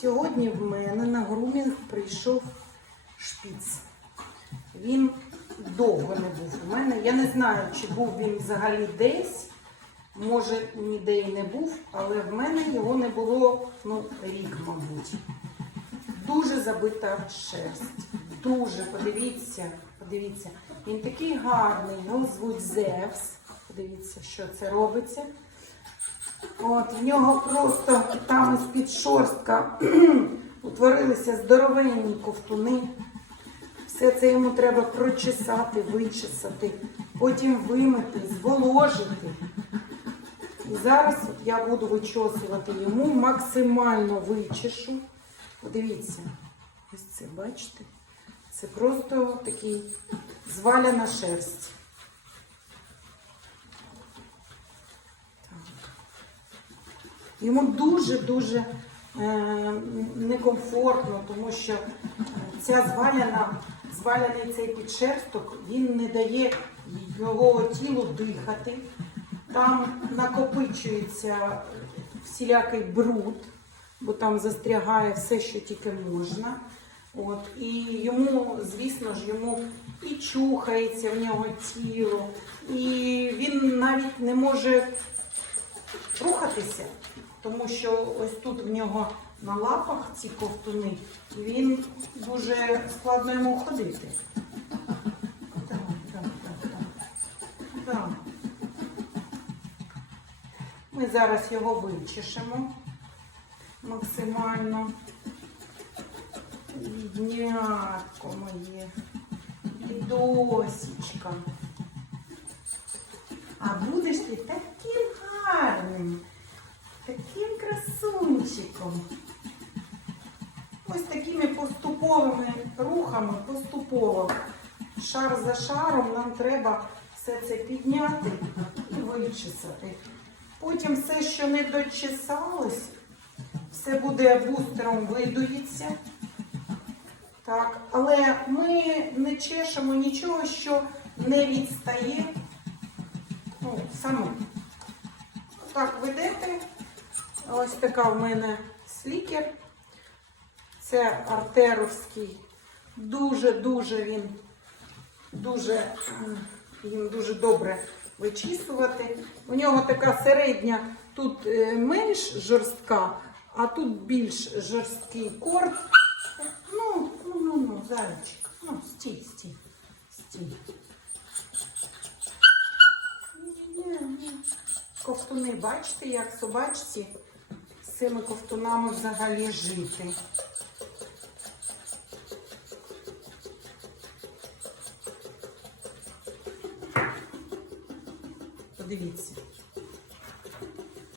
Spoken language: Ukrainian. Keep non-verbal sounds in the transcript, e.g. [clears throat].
Сьогодні в мене на грумінг прийшов шпіц. Він довго не був у мене. Я не знаю, чи був він взагалі десь. Може, ніде і не був, але в мене його не було ну, рік, мабуть. Дуже забита шерсть. Дуже, подивіться, подивіться. Він такий гарний, його звуть Зевс. Подивіться, що це робиться. От, в нього просто там з-під шорстка [clears throat] утворилися здоровенні ковтуни. Все це йому треба прочесати, вичесати, потім вимити, зволожити. І зараз я буду вичосувати йому, максимально вичешу. Подивіться, ось це, бачите? Це просто такий зваляна шерсть. Йому дуже-дуже е, некомфортно, тому що ця зваляна, зваляний цей підшерсток, він не дає його тілу дихати. Там накопичується всілякий бруд, бо там застрягає все, що тільки можна. От, і йому, звісно ж, йому і чухається в нього тіло, і він навіть не може рухатися, тому що ось тут в нього на лапах ці ковтуни, він дуже складно йому ходити. Так, так, так, так. Так. Ми зараз його вичешемо максимально. Біднятко моє, досічка. А будеш ти таким гарним, красунчиком. Ось такими поступовими рухами, поступово, шар за шаром нам треба все це підняти і вичесати. Потім все, що не дочесалось, все буде бустером видується. Так, але ми не чешемо нічого, що не відстає. Ну, саме. Так, ведете. Ось така в мене слікер. Це артеровський. Дуже-дуже він дуже, їм дуже добре вичісувати. У нього така середня, тут е, менш жорстка, а тут більш жорсткий корд. Ну, ну, ну, ну, зайчик. Ну, стій, стій, стій. Ковтуни, бачите, як собачці цими ковтунами взагалі жити. Подивіться.